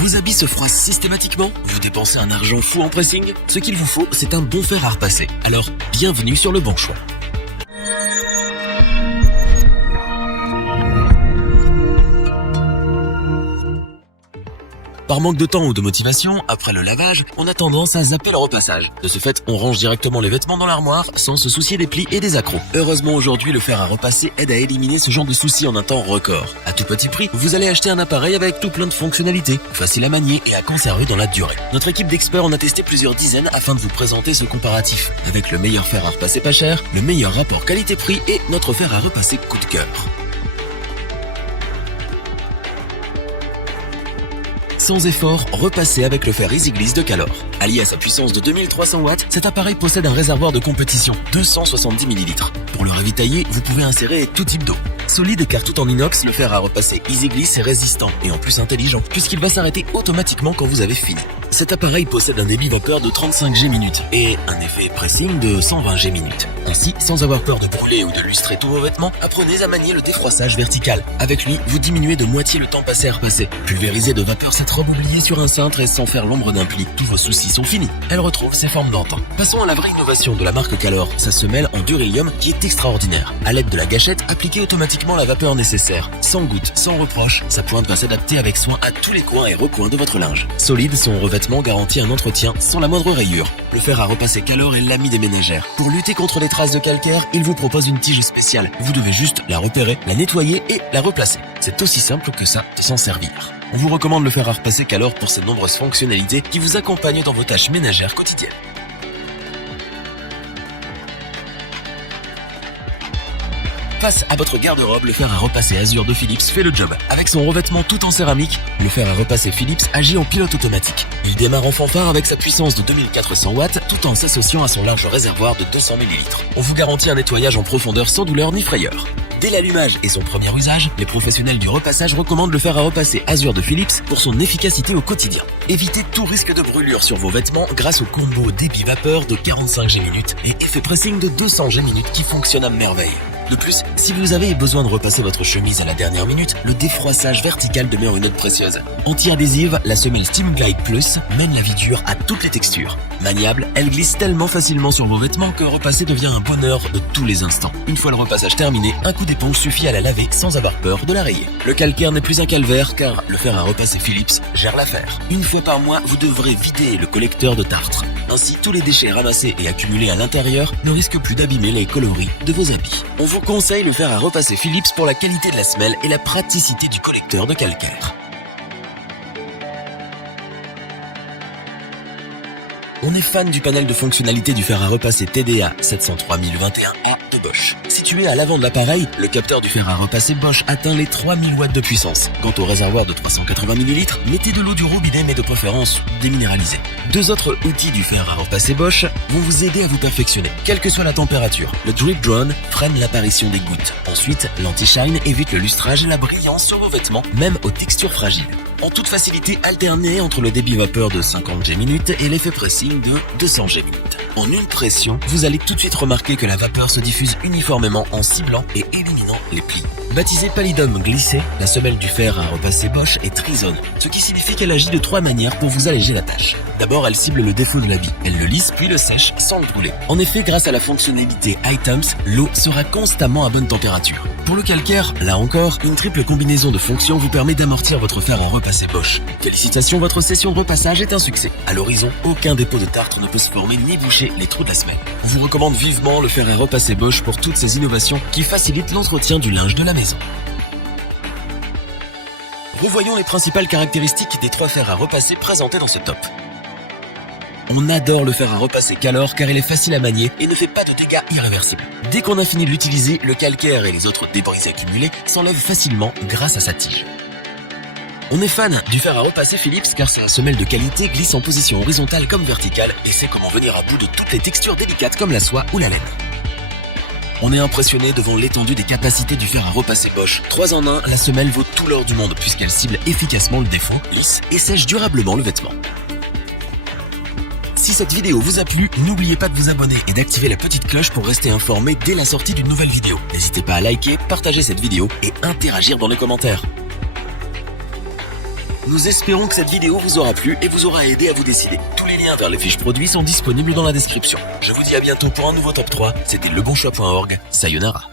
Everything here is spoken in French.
Vos habits se froissent systématiquement? Vous dépensez un argent fou en pressing? Ce qu'il vous faut, c'est un bon fer à repasser. Alors, bienvenue sur le bon choix. Par manque de temps ou de motivation, après le lavage, on a tendance à zapper le repassage. De ce fait, on range directement les vêtements dans l'armoire sans se soucier des plis et des accrocs. Heureusement aujourd'hui, le fer à repasser aide à éliminer ce genre de soucis en un temps record. À tout petit prix, vous allez acheter un appareil avec tout plein de fonctionnalités, facile à manier et à conserver dans la durée. Notre équipe d'experts en a testé plusieurs dizaines afin de vous présenter ce comparatif. Avec le meilleur fer à repasser pas cher, le meilleur rapport qualité-prix et notre fer à repasser coup de cœur. Sans effort, repassez avec le fer EasyGliss de Calor. Allié à sa puissance de 2300 watts, cet appareil possède un réservoir de compétition, 270 ml. Pour le ravitailler, vous pouvez insérer tout type d'eau. Solide car tout en inox, le fer à repasser EasyGliss est résistant et en plus intelligent, puisqu'il va s'arrêter automatiquement quand vous avez fini. Cet appareil possède un débit vapeur de 35 G-min et un effet pressing de 120 G-min. Ainsi, sans avoir peur de brûler ou de lustrer tous vos vêtements, apprenez à manier le défroissage vertical. Avec lui, vous diminuez de moitié le temps passé à repasser. Pulvérisez de vapeur cette robe oubliée sur un cintre et sans faire l'ombre d'un pli, tous vos soucis sont finis. Elle retrouve ses formes d'antan. Passons à la vraie innovation de la marque Calor, sa semelle en durilium qui est extraordinaire. À l'aide de la gâchette, appliquez automatiquement la vapeur nécessaire. Sans goutte, sans reproche, sa pointe va s'adapter avec soin à tous les coins et recoins de votre linge. Solide, son revêtement garantit un entretien sans la moindre rayure. Le fer à repasser Calor est l'ami des ménagères. Pour lutter contre les traces de calcaire, il vous propose une tige spéciale. Vous devez juste la repérer, la nettoyer et la replacer. C'est aussi simple que ça de s'en servir. On vous recommande le fer à repasser Calor pour ses nombreuses fonctionnalités qui vous accompagnent dans vos tâches ménagères quotidiennes. Face à votre garde-robe, le fer à repasser Azure de Philips fait le job. Avec son revêtement tout en céramique, le fer à repasser Philips agit en pilote automatique. Il démarre en fanfare avec sa puissance de 2400 watts tout en s'associant à son large réservoir de 200 ml. On vous garantit un nettoyage en profondeur sans douleur ni frayeur. Dès l'allumage et son premier usage, les professionnels du repassage recommandent le fer à repasser Azure de Philips pour son efficacité au quotidien. Évitez tout risque de brûlure sur vos vêtements grâce au combo débit vapeur de 45 G-min et effet pressing de 200 G-min qui fonctionne à merveille. De plus, si vous avez besoin de repasser votre chemise à la dernière minute, le défroissage vertical demeure une note précieuse. Anti-adhésive, la semelle Steam Glide Plus mène la vie dure à toutes les textures. Maniable, elle glisse tellement facilement sur vos vêtements que repasser devient un bonheur de tous les instants. Une fois le repassage terminé, un coup d'éponge suffit à la laver sans avoir peur de la rayer. Le calcaire n'est plus un calvaire car le fer à repasser Philips gère l'affaire. Une fois par mois, vous devrez vider le collecteur de tartre. Ainsi, tous les déchets ramassés et accumulés à l'intérieur ne risquent plus d'abîmer les coloris de vos habits. On vous conseille le fer à repasser Philips pour la qualité de la semelle et la praticité du collecteur de calcaire. On est fan du panel de fonctionnalités du fer à repasser TDA 703021A de Bosch. Situé à l'avant de l'appareil, le capteur du fer à repasser Bosch atteint les 3000 watts de puissance. Quant au réservoir de 380 ml, mettez de l'eau du robinet mais de préférence déminéralisée. Deux autres outils du fer à repasser Bosch vont vous aider à vous perfectionner, quelle que soit la température. Le Drip Drone freine l'apparition des gouttes. Ensuite, l'anti-shine évite le lustrage et la brillance sur vos vêtements, même aux textures fragiles. En toute facilité, alternez entre le débit vapeur de 50 G-min et l'effet pressing de 200 G-min. En une pression, vous allez tout de suite remarquer que la vapeur se diffuse uniformément en ciblant et éliminant les plis. Baptisée Palidum glissé, la semelle du fer à repasser Bosch est trizone, ce qui signifie qu'elle agit de 3 manières pour vous alléger la tâche. D'abord, elle cible le défaut de l'habit. Elle le lisse puis le sèche sans le brûler. En effet, grâce à la fonctionnalité Items, l'eau sera constamment à bonne température. Pour le calcaire, là encore, une triple combinaison de fonctions vous permet d'amortir votre fer à repasser Bosch. Félicitations, votre session de repassage est un succès. À l'horizon, aucun dépôt de tartre ne peut se former ni boucher les trous de la semelle. On vous recommande vivement le fer à repasser Bosch pour toutes ces innovations qui facilitent l'entretien du linge de la maison. Revoyons les principales caractéristiques des 3 fers à repasser présentés dans ce top. On adore le fer à repasser Calor car il est facile à manier et ne fait pas de dégâts irréversibles. Dès qu'on a fini de l'utiliser, le calcaire et les autres débris accumulés s'enlèvent facilement grâce à sa tige. On est fan du fer à repasser Philips car sa semelle de qualité glisse en position horizontale comme verticale et sait comment venir à bout de toutes les textures délicates comme la soie ou la laine. On est impressionné devant l'étendue des capacités du fer à repasser Bosch. 3 en 1, la semelle vaut tout l'or du monde puisqu'elle cible efficacement le défaut, lisse et sèche durablement le vêtement. Si cette vidéo vous a plu, n'oubliez pas de vous abonner et d'activer la petite cloche pour rester informé dès la sortie d'une nouvelle vidéo. N'hésitez pas à liker, partager cette vidéo et interagir dans les commentaires. Nous espérons que cette vidéo vous aura plu et vous aura aidé à vous décider. Tous les liens vers les fiches produits sont disponibles dans la description. Je vous dis à bientôt pour un nouveau top 3. C'était lebonchoix.org. Sayonara.